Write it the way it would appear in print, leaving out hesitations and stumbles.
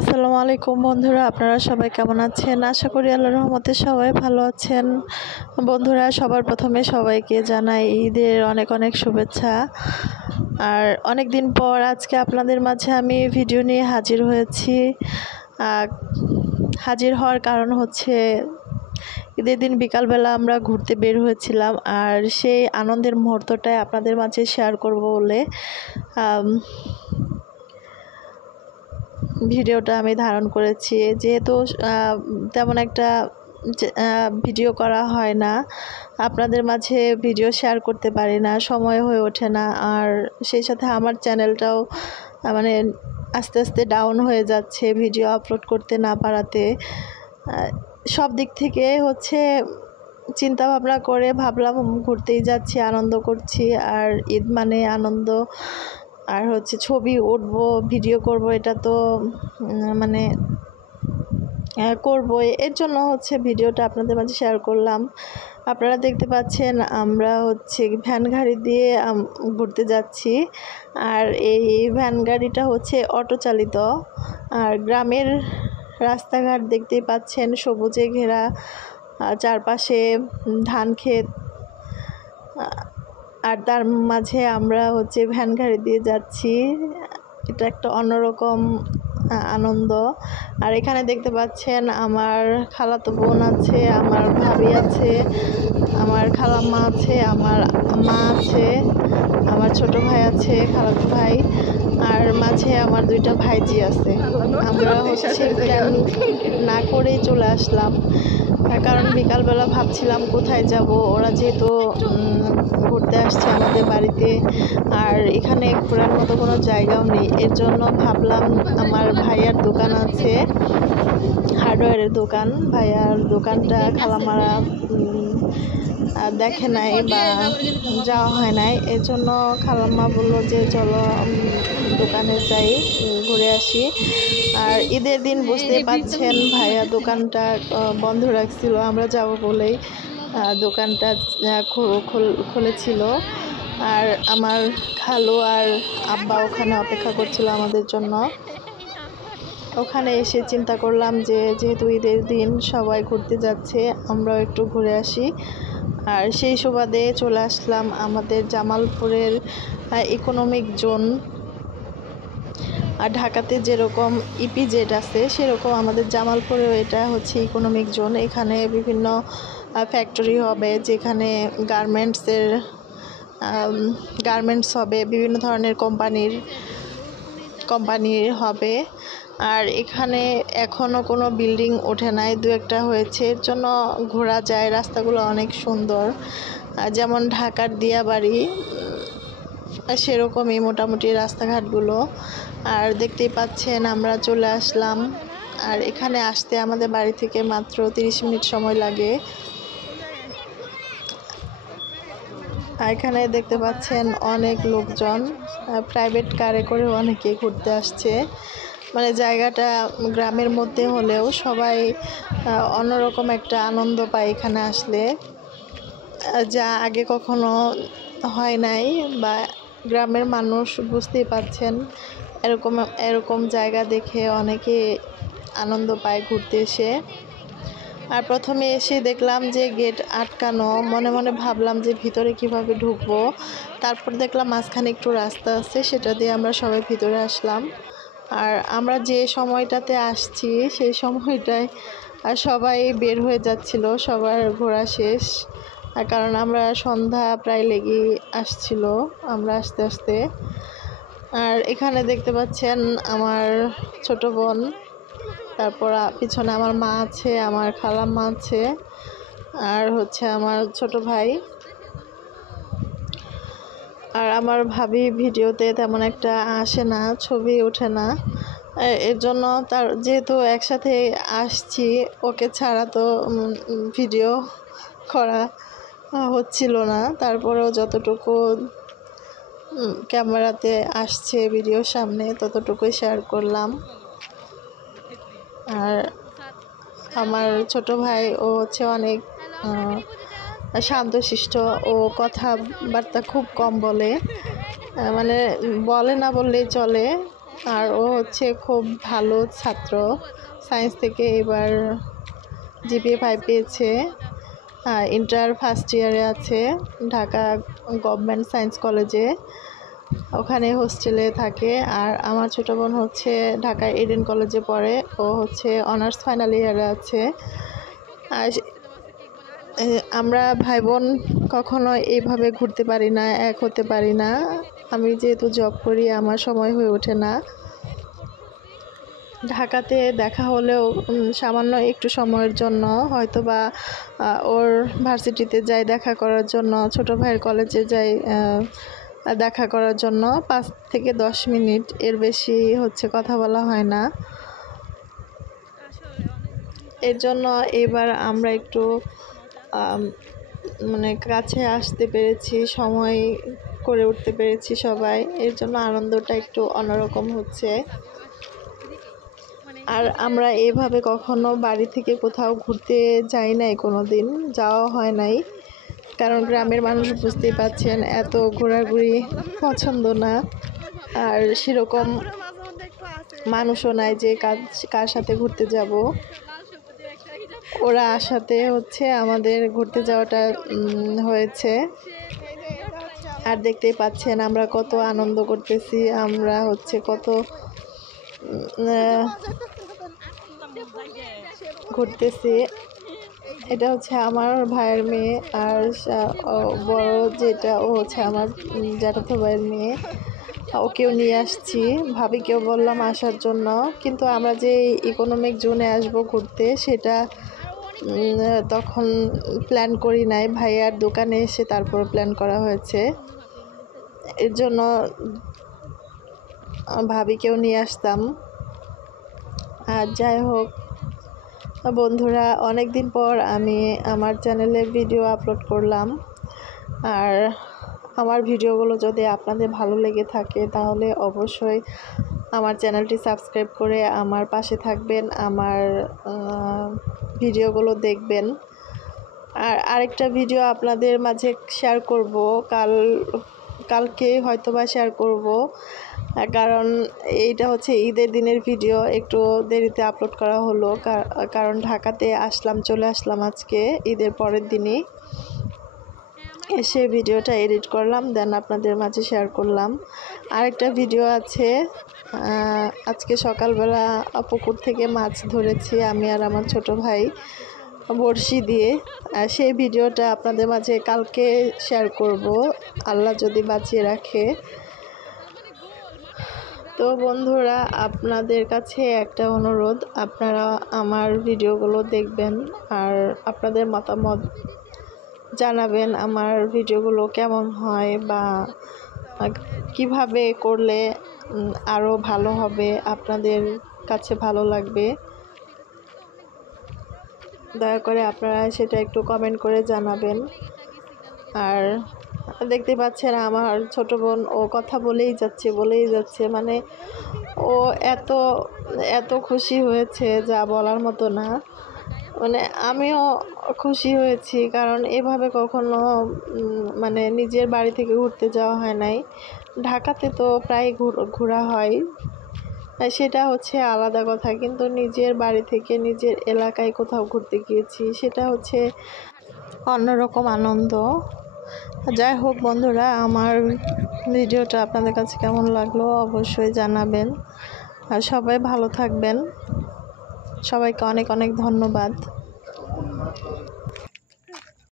আসসালামু আলাইকুম বন্ধুরা, আপনারা সবাই কেমন আছেন? আশা করি আল্লাহর রহমতে সবাই ভালো আছেন। বন্ধুরা, সবার প্রথমে সবাইকে জানাই ঈদের অনেক অনেক শুভেচ্ছা। আর অনেক দিন পর আজকে আপনাদের মাঝে আমি ভিডিও নিয়ে হাজির হয়েছি। হাজির হওয়ার কারণ হচ্ছে ঈদের দিন বিকালবেলা আমরা ঘুরতে বের হয়েছিলাম, আর সেই আনন্দের মুহূর্তটাই আপনাদের মাঝে শেয়ার করব বলে ভিডিওটা আমি ধারণ করেছি। যেহেতু তেমন একটা ভিডিও করা হয় না, আপনাদের মাঝে ভিডিও শেয়ার করতে পারি না, সময় হয়ে ওঠে না। আর সেই সাথে আমার চ্যানেলটাও মানে আস্তে আস্তে ডাউন হয়ে যাচ্ছে ভিডিও আপলোড করতে না পারাতে। সব দিক থেকে হচ্ছে চিন্তা ভাবনা করে ভাবলাম ঘুরতেই যাচ্ছি, আনন্দ করছি। আর ঈদ মানে আনন্দ, আর হচ্ছে ছবি উঠবো, ভিডিও করব, এটা তো মানে করবই। এর জন্য হচ্ছে ভিডিওটা আপনাদের মাঝে শেয়ার করলাম। আপনারা দেখতে পাচ্ছেন আমরা হচ্ছে ভ্যান গাড়ি দিয়ে ঘুরতে যাচ্ছি। আর এই ভ্যান গাড়িটা হচ্ছে অটো চালিত। আর গ্রামের রাস্তাঘাট দেখতেই পাচ্ছেন, সবুজে ঘেরা, চারপাশে ধান ক্ষেত, আর তার মাঝে আমরা হচ্ছে ভ্যান গাড়ি দিয়ে যাচ্ছি। এটা একটা অন্যরকম আনন্দ। আর এখানে দেখতে পাচ্ছেন আমার খালাতো বোন আছে, আমার ভাবি আছে, আমার খালাম্মা আছে, আমার মা আছে, আমার ছোট ভাই আছে, খালাতো ভাই, আর মাঝে আমার দুইটা ভাইজি আছে। আমরা হচ্ছে প্ল্যান না করেই চলে আসলাম, কারণ বিকালবেলা ভাবছিলাম কোথায় যাব। ওরা যেহেতু ঘুরতে আসছে আমাদের বাড়িতে, আর এখানে ঘোরার মতো কোনো জায়গাও নেই, এর জন্য ভাবলাম আমার ভাইয়ার দোকান আছে, হার্ডওয়্যারের দোকান। ভাইয়ার দোকানটা খালামারা দেখে নাই বা যাওয়া হয় নাই, এর জন্য খালাম্মা বললো যে চলো দোকানে যাই, ঘুরে আসি। আর ঈদের দিন বুঝতে পারছেন ভাইয়া দোকানটা বন্ধ রাখছিল, আমরা যাব বলেই দোকানটা খুলেছিল। আর আমার খালু আর আব্বা ওখানে অপেক্ষা করছিল আমাদের জন্য। ওখানে এসে চিন্তা করলাম যে যেহেতু ঈদের দিন সবাই ঘুরতে যাচ্ছে, আমরাও একটু ঘুরে আসি। আর সেই সুবাদে চলে আসলাম আমাদের জামালপুরের ইকোনমিক জোন। আর ঢাকাতে যেরকম ইপিজেড আছে, সেরকম আমাদের জামালপুরেও এটা হচ্ছে ইকোনমিক জোন। এখানে বিভিন্ন ফ্যাক্টরি হবে, যেখানে গার্মেন্টস হবে, বিভিন্ন ধরনের কোম্পানির হবে। আর এখানে এখনও কোনো বিল্ডিং ওঠে নাই, দু একটা হয়েছে, এর জন্য ঘোরা যায়। রাস্তাগুলো অনেক সুন্দর, যেমন ঢাকার দিয়াবাড়ি সেরকমই মোটামুটি রাস্তাঘাটগুলো। আর দেখতেই পাচ্ছেন আমরা চলে আসলাম। আর এখানে আসতে আমাদের বাড়ি থেকে মাত্র 30 মিনিট সময় লাগে। আর এখানে দেখতে পাচ্ছেন অনেক লোকজন প্রাইভেট কারে করে অনেকে ঘুরতে আসছে। মানে জায়গাটা গ্রামের মধ্যে হলেও সবাই অন্যরকম একটা আনন্দ পায় এখানে আসলে, যা আগে কখনো হয় নাই। বা গ্রামের মানুষ বুঝতেই পাচ্ছেন, এরকম জায়গা দেখে অনেকে আনন্দ পায় ঘুরতে এসে। আর প্রথমে এসে দেখলাম যে গেট আটকানো, মনে মনে ভাবলাম যে ভিতরে কিভাবে ঢুকবো। তারপর দেখলাম মাঝখানে একটু রাস্তা আছে, সেটা দিয়ে আমরা সবাই ভিতরে আসলাম। আর আমরা যে সময়টাতে আসছি সেই সময়টায় সবাই বের হয়ে যাচ্ছিল, সবার ঘোরা শেষ। কারণ আমরা সন্ধ্যা প্রায় লেগে আসছিল আমরা আস্তে আস্তে। আর এখানে দেখতে পাচ্ছেন আমার ছোট বোন, তারপর পিছনে আমার মা আছে, আমার খালাম্মা আছে, আর হচ্ছে আমার ছোট ভাই। আর আমার ভাবি ভিডিওতে তেমন একটা আসে না, ছবি ওঠে না, এর জন্য তার যেহেতু একসাথে আসছি, ওকে ছাড়া তো ভিডিও করা হচ্ছিল না। তারপরেও যতটুকু ক্যামেরাতে আসছে ভিডিওর সামনে ততটুকুই শেয়ার করলাম। আর আমার ছোট ভাই, ও হচ্ছে অনেক শান্তশিষ্ট, ও কথাবার্তা খুব কম বলে, মানে বলে না বললেই চলে। আর ও হচ্ছে খুব ভালো ছাত্র, সায়েন্স থেকে এবার জিপিএ 5 পেয়েছে। ইন্টার ফার্স্ট ইয়ারে আছে ঢাকা গভর্নমেন্ট সায়েন্স কলেজে, ওখানে হোস্টেলে থাকে। আর আমার ছোটো বোন হচ্ছে ঢাকা এডেন কলেজে পড়ে, ও হচ্ছে অনার্স ফাইনাল ইয়ারে আছে। আর আমরা ভাই বোন কখনো এইভাবে ঘুরতে পারি না, এক হতে পারি না। আমি যেহেতু জব করি আমার সময় হয়ে ওঠে না। ঢাকাতে দেখা হলেও সামান্য একটু সময়ের জন্য, হয়তো বা ওর ভার্সিটিতে যাই দেখা করার জন্য, ছোট ভাইয়ের কলেজে যাই দেখা করার জন্য 5 থেকে 10 মিনিট, এর বেশি হচ্ছে কথা বলা হয় না। এর জন্য এবার আমরা একটু মানে কাছে আসতে পেরেছি, সময় করে উঠতে পেরেছি সবাই, এর জন্য আনন্দটা একটু অন্যরকম হচ্ছে। আর আমরা এভাবে কখনো বাড়ি থেকে কোথাও ঘুরতে যাই নাই, কোনো দিন যাওয়া হয় নাই, কারণ গ্রামের মানুষ বুঝতেই পাচ্ছেন এত ঘোরাঘুরি পছন্দ না। আর সেরকম মানুষও নাই যে কার সাথে ঘুরতে যাব। ওরা আসাতে হচ্ছে আমাদের ঘুরতে যাওয়াটা হয়েছে। আর দেখতেই পাচ্ছেন আমরা কত আনন্দ করতেছি, আমরা হচ্ছে কত ঘুরতেছি। এটা হচ্ছে আমার ভাইয়ের মেয়ে, আর বড় যেটা ও হচ্ছে আমার জ্যাঠাতো ভাইয়ের মেয়ে, ওকেও নিয়ে আসছি। ভাবিকেও বললাম আসার জন্য, কিন্তু আমরা যে ইকোনমিক জোনে আসবো ঘুরতে সেটা তখন প্ল্যান করি নাই, ভাইয়ার দোকানে এসে তারপর প্ল্যান করা হয়েছে। এর জন্য ভাবিকেও নিয়ে আসতাম। আর যাই হোক বন্ধুরা, অনেক দিন পর আমি আমার চ্যানেলে ভিডিও আপলোড করলাম। আর আমার ভিডিওগুলো যদি আপনাদের ভালো লেগে থাকে তাহলে অবশ্যই আমার চ্যানেলটি সাবস্ক্রাইব করে আমার পাশে থাকবেন, আমার ভিডিওগুলো দেখবেন। আর আরেকটা ভিডিও আপনাদের মাঝে শেয়ার করব, কালকে হয়তোবা শেয়ার করব, কারণ এইটা হচ্ছে ঈদের দিনের ভিডিও, একটু দেরিতে আপলোড করা হলো, কারণ ঢাকাতে চলে আসলাম আজকে ঈদের পরের দিনই এসে ভিডিওটা এডিট করলাম, দেন আপনাদের মাঝে শেয়ার করলাম। আরেকটা ভিডিও আছে, আজকে সকালবেলা পুকুর থেকে মাছ ধরেছি আমি আর আমার ছোট ভাই বড়শি দিয়ে, সেই ভিডিওটা আপনাদের মাঝে কালকে শেয়ার করব, আল্লাহ যদি বাঁচিয়ে রাখে। তো বন্ধুরা, আপনাদের কাছে একটা অনুরোধ, আপনারা আমার ভিডিওগুলো দেখবেন আর আপনাদের মতামত জানাবেন আমার ভিডিওগুলো কেমন হয় বা কিভাবে করলে আরও ভালো হবে, আপনাদের কাছে ভালো লাগবে। দয়া করে আপনারা সেটা একটু কমেন্ট করে জানাবেন। আর দেখতে পাচ্ছেন আমার ছোট বোন, ও কথা বলেই যাচ্ছে, মানে ও এত খুশি হয়েছে যা বলার মতো না। মানে আমিও খুশি হয়েছি, কারণ এভাবে কখনো মানে নিজের বাড়ি থেকে ঘুরতে যাওয়া হয় নাই। ঢাকাতে তো প্রায় ঘোরা হয়, সেটা হচ্ছে আলাদা কথা, কিন্তু নিজের বাড়ি থেকে নিজের এলাকায় কোথাও ঘুরতে গিয়েছি, সেটা হচ্ছে অন্যরকম আনন্দ। যাই হোক বন্ধুরা, আমার ভিডিওটা আপনাদের কাছে কেমন লাগলো অবশ্যই জানাবেন। আর সবাই ভালো থাকবেন, সবাইকে অনেক অনেক ধন্যবাদ।